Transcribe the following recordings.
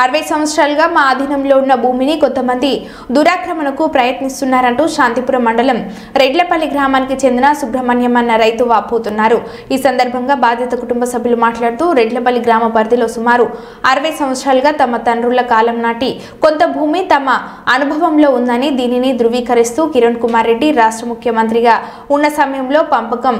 60 సంవత్సరాలుగా మా ఆధీనంలో ఉన్న భూమిని కొంతమంది దురాక్రమణకు ప్రయత్నిస్తున్నారంటూ శాంతిపురం మండలం రెడ్లపల్లి గ్రామానికి చెందిన సుబ్రహ్మణ్యం అన్న రైతు వాపోతున్నారు. ఈ సందర్భంగా బాధిత కుటుంబ సభ్యులు మాట్లాడుతూ రెడ్లపల్లి గ్రామ పరిధిలో సుమారు 60 సంవత్సరాలుగా తమ తండ్రుల కాలం నాటి కొంత భూమి తమ అనుభవంలో ఉందని దీనిని ధృవీకరిస్తూ కిరణ్ కుమార్ రెడ్డి రాష్ట్ర ముఖ్యమంత్రిగా ఉన్న సమయంలో పంపకం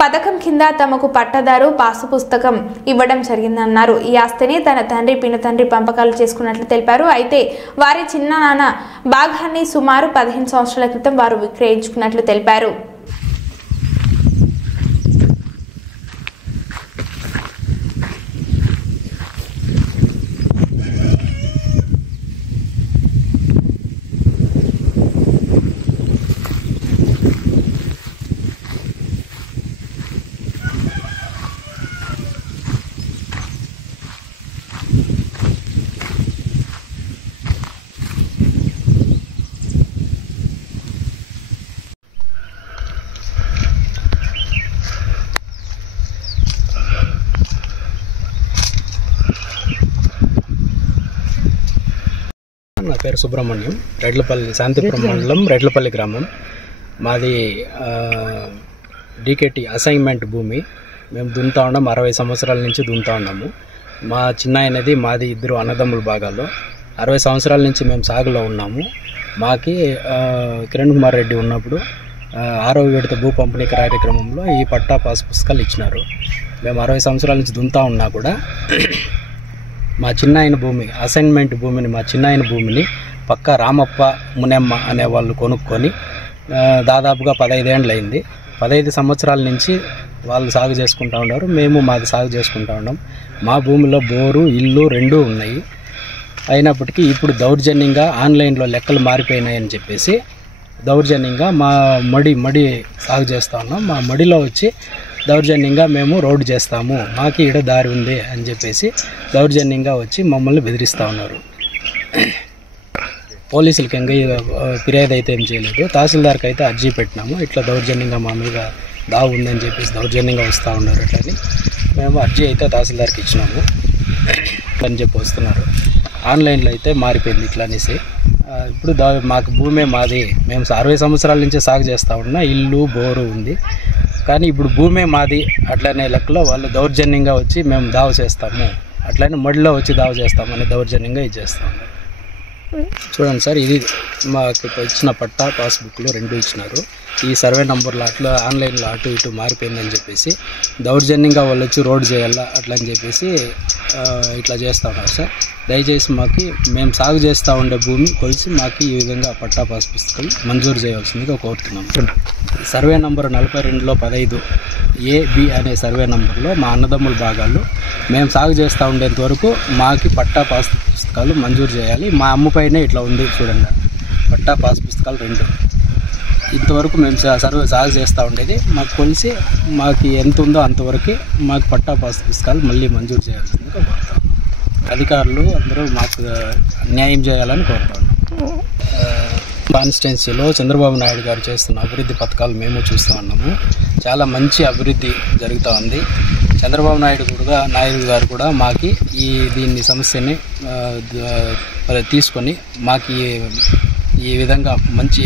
పథకం కింద తమకు పట్టదారు పాసు పుస్తకం ఇవ్వడం జరిగిందన్నారు. ఈ ఆస్తిని తన తండ్రి పినతండ్రి పంపకాలు చేసుకున్నట్లు తెలిపారు. అయితే వారి చిన్నాన్న భాగాన్ని సుమారు 15 సంవత్సరాల క్రితం వారు విక్రయించుకున్నట్లు తెలిపారు. నా పేరు సుబ్రహ్మణ్యం. రెడ్లపల్లి శాంతిపురం మండలం రెడ్లపల్లి గ్రామం మాది. డీకేటీ అసైన్మెంట్ భూమి. మేము దున్నుతా ఉన్నాం, 60 సంవత్సరాల నుంచి దున్నుతా ఉన్నాము. మా చిన్నాయనది మాది, ఇద్దరు అన్నదమ్ముల భాగాల్లో 60 సంవత్సరాల నుంచి మేము సాగులో ఉన్నాము. మాకి కిరణ్ కుమార్ రెడ్డి ఉన్నప్పుడు 6వ విడత భూ పంపిణీ కార్యక్రమంలో ఈ పట్టా పాస్ పుస్తకాలు ఇచ్చినారు. మేము 60 సంవత్సరాల నుంచి దున్నుతా ఉన్నా కూడా మా చిన్నాయన భూమి, అసైన్మెంట్ భూమిని, మా చిన్నాయన భూమిని పక్క రామప్ప మునెమ్మ అనే వాళ్ళు కొనుక్కొని దాదాపుగా 15 ఏళ్ళు అయింది. 15 సంవత్సరాల నుంచి వాళ్ళు సాగు చేసుకుంటూ ఉన్నారు, మేము మాది సాగు చేసుకుంటూ ఉన్నాం. మా భూమిలో బోరు, ఇల్లు రెండూ ఉన్నాయి. అయినప్పటికీ ఇప్పుడు దౌర్జన్యంగా ఆన్లైన్లో లెక్కలు మారిపోయినాయని చెప్పేసి దౌర్జన్యంగా మా మడి సాగు చేస్తూ ఉన్నాం. మా మడిలో వచ్చి దౌర్జన్యంగా మేము రోడ్డు చేస్తాము, మాకు ఈడ దారి ఉంది అని చెప్పేసి దౌర్జన్యంగా వచ్చి మమ్మల్ని బెదిరిస్తూ ఉన్నారు. పోలీసులకి ఇంకా ఫిర్యాదు అయితే ఏం చేయలేదు. తహసీల్దార్కి అయితే అర్జీ పెట్టినాము, ఇట్లా దౌర్జన్యంగా మా మీద దావు ఉందని చెప్పేసి దౌర్జన్యంగా వస్తూ ఉన్నారు. అట్లని మేము అర్జీ అయితే తహసీల్దార్కి ఇచ్చినాము అని చెప్పి వస్తున్నారు. ఆన్లైన్లో అయితే మారిపోయింది ఇట్లా అనేసి. ఇప్పుడు మాకు భూమే మాది, మేము 60 సంవత్సరాల నుంచి సాగు చేస్తూ ఉన్నా, ఇల్లు బోరు ఉంది. కానీ ఇప్పుడు భూమే మాది అట్లనే లెక్కలో వాళ్ళు దౌర్జన్యంగా వచ్చి మేము దావ చేస్తాము, అట్లనే మడిలో వచ్చి దావ చేస్తామని దౌర్జన్యంగా ఇది చేస్తాము. చూడండి సార్, ఇది మాకు ఇచ్చిన పట్టా పాస్బుక్లు 2 ఇచ్చినారు. ఈ సర్వే నంబర్లు అట్లా ఆన్లైన్లో అటు ఇటు మారిపోయిందని చెప్పేసి దౌర్జన్యంగా వాళ్ళు వచ్చి రోడ్డు చేయాలా అట్లా అని చెప్పేసి ఇట్లా చేస్తూ ఉన్నారు సార్. దయచేసి మేము సాగు చేస్తూ ఉండే భూమి కొలిసి మాకు ఈ విధంగా పట్టా పాస్ పుస్తకాలు మంజూరు చేయవలసిందిగా కోరుతున్నాం. సర్వే నంబర్ 42లో 15 AB అనే సర్వే నంబర్లో మా అన్నదమ్ముల భాగాలు మేము సాగు చేస్తూ ఉండేంత వరకు మాకు పట్టా పాస్ పుస్తకాలు మంజూరు చేయాలి. మా అమ్మ పైనే ఇట్లా ఉంది చూడండి, పట్టా పాస్ పుస్తకాలు 2. ఇంతవరకు మేము సాగు చేస్తూ ఉండేది మాకు కొలిసి మాకు ఎంత ఉందో అంతవరకు మాకు పట్టా పాస్ పుస్తకాలు మళ్ళీ మంజూరు చేయాల్సిందిగా కోరుతాం. అధికారులు అందరూ మాకు న్యాయం చేయాలని కోరుతాం. కాన్స్టిట్యున్సీలో చంద్రబాబు నాయుడు గారు చేస్తున్న అభివృద్ధి పథకాలు మేము చూస్తూ ఉన్నాము. చాలా మంచి అభివృద్ధి జరుగుతూ ఉంది. చంద్రబాబు నాయుడు గారు కూడా మాకు దీన్ని సమస్యని తీసుకొని మాకు ఈ విధంగా మంచి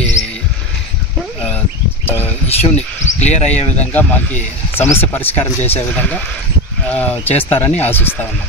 ఇష్యూని క్లియర్ అయ్యే విధంగా మాకు సమస్య పరిష్కారం చేసే విధంగా చేస్తారని ఆశిస్తూ ఉన్నాం.